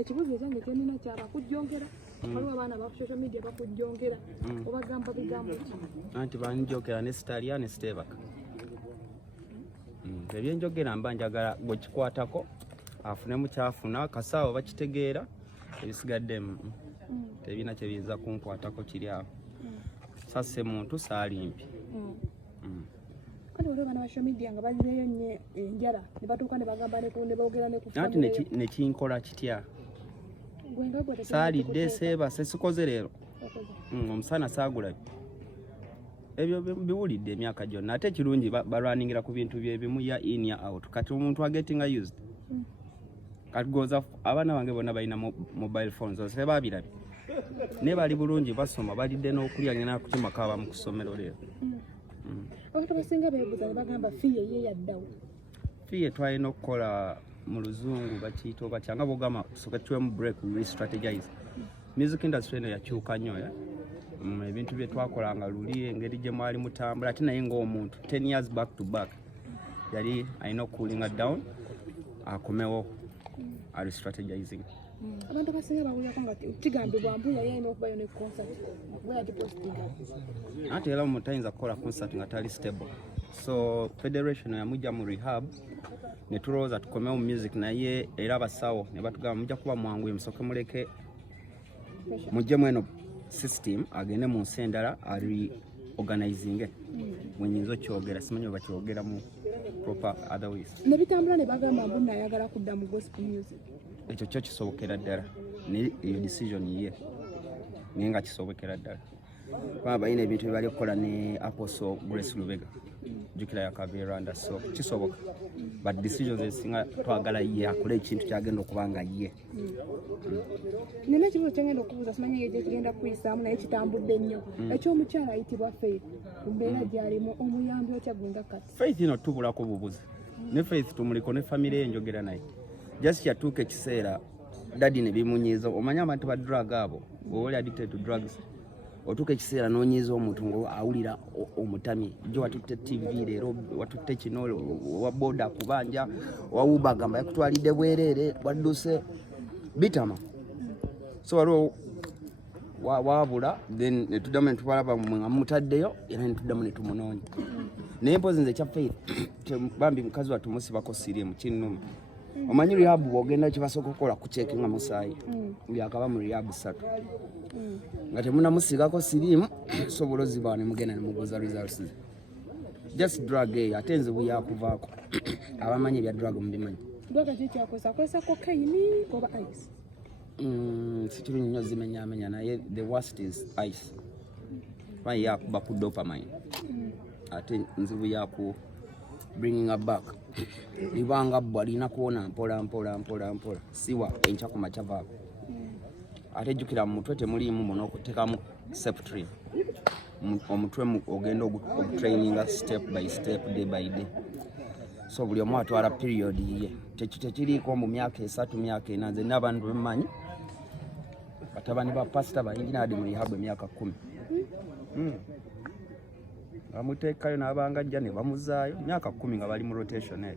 Ekibuzo ekyange kye nnina kyabakujjongera waliwo abaana ba social media bakujjongera obagamba bigambo anti banjogera ne sitalya ne sitebaka ebyenjogera mba njagala bwekikwatako afunemu kyafuna kasaawo bakitegeera ebisigaddemu tebina kyebiyinza kunkwatako kiri awo sasse muntu saalimpi kati waliwo abaana ba social media nga bazireyo nnyo enjala ne batuuka ne bagamba ne boogera ne ku anti nekinkola kitya saalidde seebase sikoze leero omusana saagulabye ebyo biwulidde emyaka gyonna ate kirungi balwaningira ku bintu byebimu ya in ya out kati omuntu agetinga used kati goza abaana bange bonna balina mobile phones ose babirabye ne bali bulungi basoma balidde n'okulya ngena kukimaka mu kusomero leero abantu basinga beebuuza ne bagamba fiye ye yaddawo fiye twalina okukola mu luzungu bakiyita oba kyanga bogamba soka tuwemu break we strategize music industry eno yakyuka nnyo ebintu bye twakolanga luli engeri gye mwali mutambula ate naye ng'omuntu 10 years back to back yali alina okulinga down akomewo ali strategizing abantu basinga bawulirako nga kigambibwa mbu yali alina okubayo ne concert bwe yagipostinga ate era omuntu ayinza kukola concert nga tali stable so federation yamujja mu rehab ne tulowooza tukomewo mu music naye era abasawo ne batugamba mujja kuba mwangu musooke muleke mujjemu eno system agende mu nsi endala ali organizing mwenyinza okyogera simanyi oba kyogera mu proper otherwise ne bitambula ne bagamba mbu nayagala kudda mu gospel music ekyo kyo kisobokera ddala eyo decision ye naye nga kisobokera ddala kuba balina ebintu bye bali okukola ne Apostle Grace Lubega jukira yakabeeranda so kisoboka but decisions ezisinga twagala ye akole ekintu kyagenda okubanga ye nina ekibuzo kyengenda okubuuza simanyi ngeri kigenda kuyisaamu naye kitambudde nnyo ekyomukyala ayitibwa Faith mbeera gyalimu omuyambi otya gwenga kati Faith ino tubulako bubuzi ne Faith tumuliko ne family ye njogera naye just kyatuuka ekiseera dadi ne bimunyiiza omanya abantu ba drug abo bw'oli addicted to drugs otuuka ekiseera noonyiiza omuntu ng'awulira omutamye jo watutte TV leero watutte kino wa boda kubanja wawuba agamba yakutwalidde bwereere wadduse bitama so waliwo wabula then netuddamu netubala nga mutaddeyo era netuddamu netumunoonya naye mpozi nze ekya Faith bambi mukazi watumusibako sirimu kinnuma omanyi rehab bw'ogenda kibasooka okukola kucekinga musaayi byakaba mu rehab 3 nga temunamusigako sirimu so obulozi bwawe ne mugenda ne muguza results just drug eyo ate nze bweyakuvaako abamanyi ebya drug mubimanyi drug kikyakozesa cocaine oba ice sikirungi nnyo zimenyamenya naye the worst is ice kuba yakuba ku dopamine ate nzibu yaku bringing her back libanga bwa lina kuona mpola siwa encha ku machavaako ate jukira mu mutwe temuliimu muno okutekamu septrin omutwe ogenda okutraininga step by step day by day so buli omu atwala period ye tekiriiko mu myaka 3 myaka 4 nze n'abantu bemanyi batabani ba pastor bayingi nadi mu rehab emyaka 10 bamuteekayo n'abangajja ne bamuzaayo myaka 10 nga bali mu rotation eyo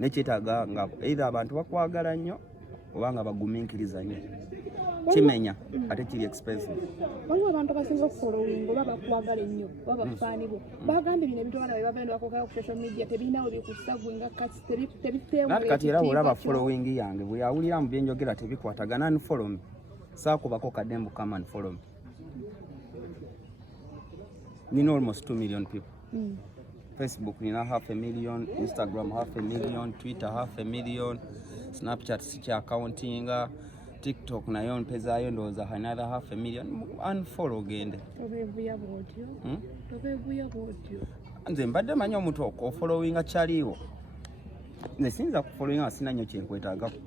nekyetaaga nga either abantu bakwagala nnyo oba nga bagumiikiriza nnyo kimenya ate kiri expensive waliwo abantu abasinga okufollowing oba bakwagala ennyo oba bafaani bo bagambye bino ebintu abaana bebagenda bakola ku social media tebirinawo bikussagwenga kati era olaba following yange bwe yawulira mu byenjogera tebikwatagana ni follow me saakubako kadembu come and follow me nina almost 2 million people Facebook nina 500,000 Instagram 500,000 Twitter 500,000 Snapchat sikya accountinga TikTok nayo mpezaayo ndowooza another 500,000 unfollow gende nze mbadde manyi omuntu okufollowinga kyaliwo nze siyinza kufollowinga sina nnyo kyenkwetaagako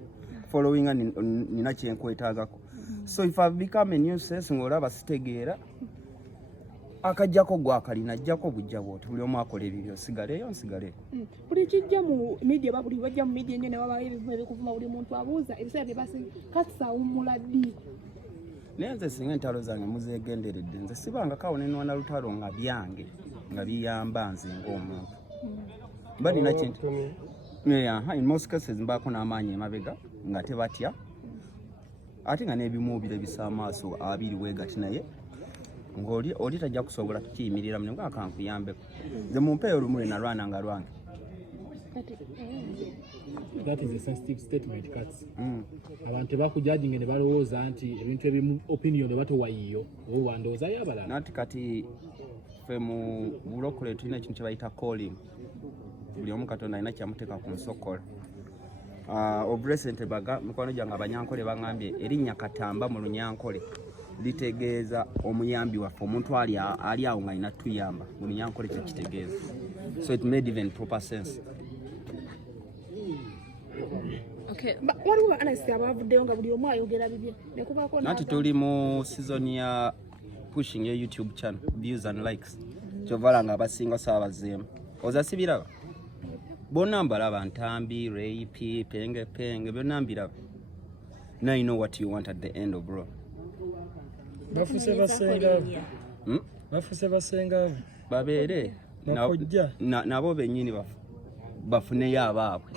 followinga nina kyenkwetaagako so if I've become a nuisance ng'olaba sitegeera akajjako gwakalina ajjako bujja bwoti buli omu akola ebibyo nsigaleyo buli kijja mu media buli bajja mu media ne wabawo ebintu ebikuvuma buli muntu abuuza ebiseera bye basi kasawumula ddi naye nze singa entalo zange muzeegenderedde nze sibangakawo nenwana lutalo nga byange nga biyamba nze ng'omuntu mba nina kintu in most cases mbaako n'amaanyi emabega nga tebatya ate nga n'ebimuubire bisa amaaso abiri weegati naye ng'oli tajja kusobola kukiyimirira mu nga kankuyambeko nze mumpeeyo olumu lwe nalwana nga lwange. That is a sensitive statement kati. Abantu tebakujudginga ne balowooza nti ebintu ebimu opinion ebatowa yiyo oba wandowooza y'abalala. Nati kati ffe mu bulokole tulina ekintu kye bayita calling. Buli omu Katonda alina kyamuteeka ku nsokola. Obresente mikwano gyange Abanyankole baŋŋambye erinnya Katamba mu Lunyankole litegeeza omuyambi waffe, omuntu ali awo ng'alina tuyamba mu Lunyankole kye kitegeeza. So it made even proper sense. Okay. Waliwo analyst abavuddeyo nga buli omu ayogera bibye. Ne kubaako nati tuli mu season ya pushing ya YouTube channel views and likes. Kyovala nga abasinga sabazeemu. Oza sibiraba? Bonna mbalaba Ntambi, Ray, Penge, byonna mbiraba. Now you know what you want at the end of bro. Bafuse basenga babeere nabo bennyini bafuneyo abaabwe.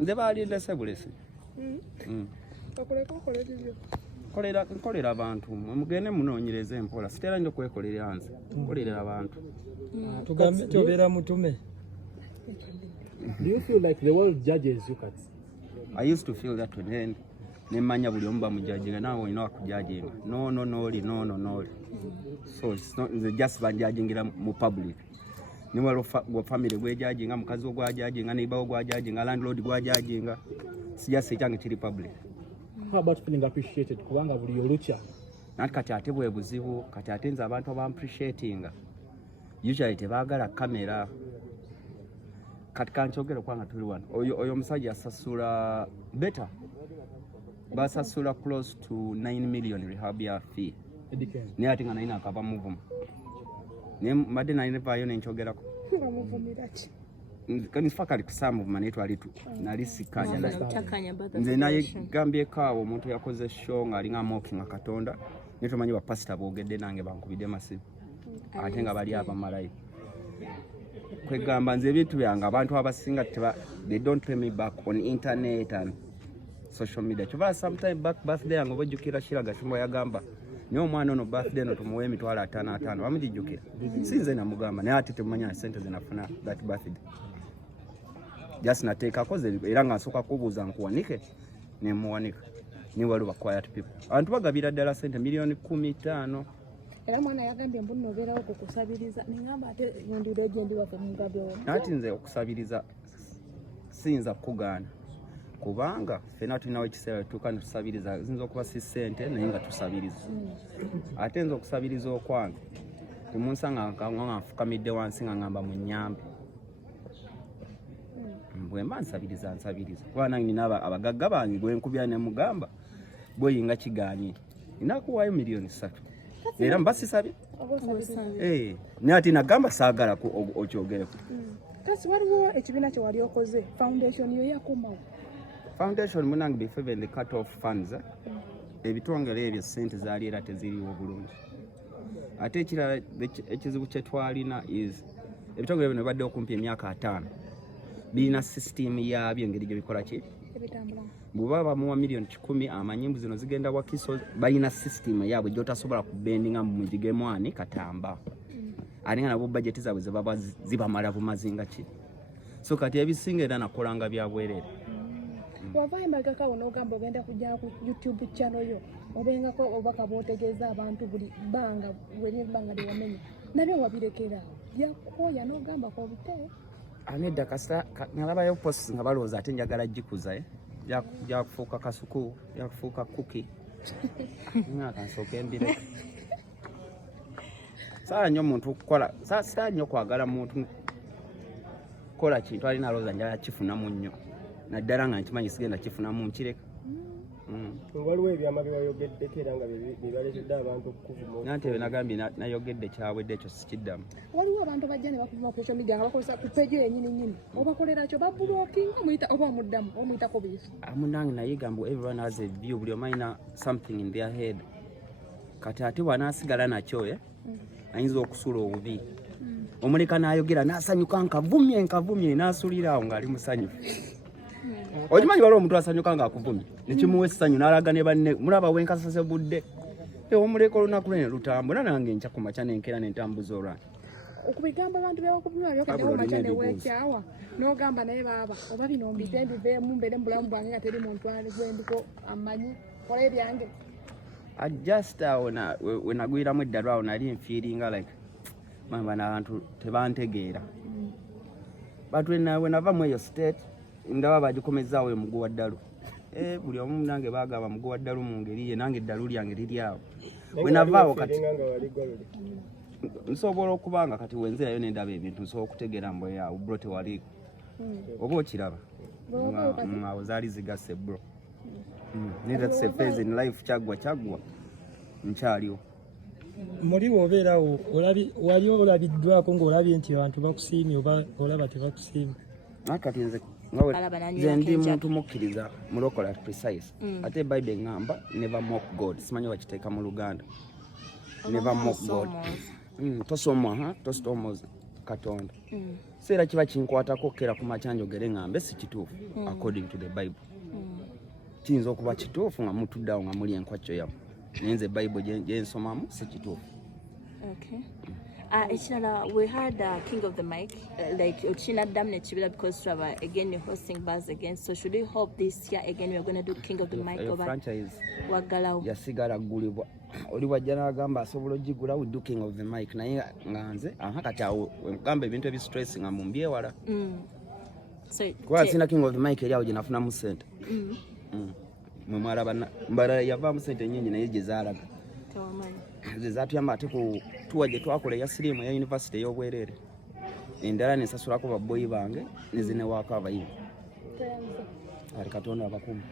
Nze baalindese bulesi. Nkolera abantu mugende munoonyereze empola sitera nnyo kwekolera nze nkolerera abantu. Tugambe tobeera mutume. Do you feel like the world judges you Kati? I used to feel that when nemanya buli omu bamujajinga nawe olina wakujajinga no. So it's not just banjajingira mu public. Ni waliwo family gwejajinga, mukazi ogwajajinga, neighbor ogwajajinga, landlord gwajajinga. Sijase ekyange kiri public. How about feeling appreciated kubanga buli olucha? Nati kati ate bwe buzibu, kati ate nze abantu abampreciatinga usually tebaagala kamera. Kati kankyogere kwanga tuli wano oyo omusajja asasula better basasula close to 9 million rehab ya fee naye ate nga nalina akava muvumu naye mbadde nalinevaayo nenkyogerako kanifakali kusaa muvuma naye twali nalisikanya nze naye gambyeko awo omuntu yakoze show ng'alinga mokinga Katonda naye tomanyi bapasita boogedde nange bankubidde masimu ate nga bali abamalayo kwegamba nze ebintu byange abantu abasinga they don't pay me back on internet and social media. Chovala sometime back birthday yange bojjukira Shiraga Shumbo yagamba niyo omwana ono birthday no tumuwe emitwalo 5 bamujijjukira sinze namugamba naye ate temumanya sente zinafuna that birthday just nateeka koze era nga nsooka kubuuza nkuwanike nemuwanika ni waliwo quiet people abantu bagabira ddala sente milioni 15. Era mwana yagambye mbu nobeerawo kukusabiriza nengamba ate ndi legend waffe Mugabe ono. Nati nze okusabiriza siyinza kugaana kubanga ffenna tulinawo ekiseera tutuuka netusabiriza ziyinza okuba si ssente naye nga tusabiriza. Ate nze okusabiriza okwange temunsanga nga nfukamidde wansi nga ngamba munnyambe. Bwe mba nsabiriza kuba nange nina abagagga bange gwe nkubya ne mugamba bweyinga kigaanye ninakuwaayo miliyoni 3. Era mbasisabye naye ati nagamba saagala okyogereko. Kasi waliwo ekibiina kye wali okoze foundation yo yakomawo. Foundation munange before the cut off funds ebitongole ebyo sente zaali era teziriwo bulungi. Ate ekirala ekizibu kye twalina is ebitongole bino badde okumpi emyaka 5 birina system yabyo engeri gye bikola ki ebitambula. Bw'oba bamuwa miliyoni 10 amanyimbu zino zigenda wakiso balina system yaabwe gy'otasobola kubendinga mu mugigemwani Katamba. Ate nga nabo budget zaabwe ze baba zibamala bumazinga ki. So kati ebisinga era nakolanga bya bwerere. Wavaayo emabegako awo n'ogamba ogenda kujja ku YouTube channel yo obengako obubaka bw'otegeeza abantu buli bbanga bw'ebbanga lyewamenya nabyo wabirekera byakoya n'ogamba ko bite. Anedda kasita nalabayo posts nga balowooza ate njagala gikuza jakufuuka kasuku jakufuuka kuki ngaka nsooka embire saa nnyo omuntu kukola saa nnyo kwagala muntu kola kintu alina alowooza njagala kifunamu nnyo naddala nga nkimanyi sigenda kifunamu nkireka. Waliwo ebyama byewayogeddeko era nga byebaleetedde abantu okukuvuma. Nanti ebyo nagambye nayogedde kyawedde ekyo sikiddamu. Waliwo abantu bajja ne bakuvuma ku social media nga bakozesa ku page yennyini obakolera kyo babulookinga omuyita oba omuddamu omuyitako biifu. Munange naye gamba everyone has a view buli omu alina something in their head. Kati ate bw'anaasigala nakyo ayinza okusula obubi. Omuleka n'ayogera n'asanyuka nkavumye n'asulira awo ng'ali musanyufu. Okimanyi waliwo omuntu asanyuka ng'akuvumye nekimuwa essanyu n'alaga ne banne mulaba wenkasase budde omuleka olunaku lwene lutambula nange nkya ku makya nenkera nentambuza olwange okubigambo abantu byabakuvuma byokaddewo makya neweekyawa n'ogamba naye baaba oba bino mbize mbiveemu mbeere mu bulamu bwange nga teri muntu gwendiko amanyi kola ebyange just we nagwiramu eddalo awo nali nfiiringa like bano abantu tebantegeera but we nava mu eyo state ndaba bagikomezaawo emugwa ddalo buli omu nange baagaba mugwa ddalo mu ngeri ye nange eddalu lyange liri awo we navaawo kati nsobola okubanga kati wenzirayo nendaba ebintu nsobola okutegeera mbu yawo bro tewaliiko oba okiraba awo zaali zigasse bro that's a phase in life kyagwa nkyaliwo muli wobeerawo wali olabiddwako ng'olabye nti abantu bakusiimye oba olaba tebakusiimye kati nze ndi muntu mukkiriza mulokola precise ate Bible eŋŋamba never mock God simanyi bakiteeka mu Luganda never mock God tosomooza Katonda seera kiba kinkwatako kera ku makya njogere ŋŋambe si kituufu according to the Bible kiyinza okuba kituufu nga mutuddeawo nga muli enkwacyo yamu naye nze Bible gyensomamu si kituufu. Ekirala we had King of the Mic like okinaddamu nekibira because Trevor again you're hosting buzz again, so should we hope this year again we're going to do King of the Mic over franchise waggalawo yasigala gulibwa oli wajja n'agamba asobola ogigula we do King of the Mic naye nga nze kati awo wemugamba ebintu ebistress nga mumbyewala kuba sina King of the Mic eri awo gye nafunamu ssente mwe mwalaba mbala yavaamu ssente nnyingi naye gye zaalaga ze zatuyamba ate ku tuwa gye twakola eya siriimu eya yunivasite ey'obwereere endala nensasulako babboyi bange nezinewaako abayimbi kati Katonda abakuuma.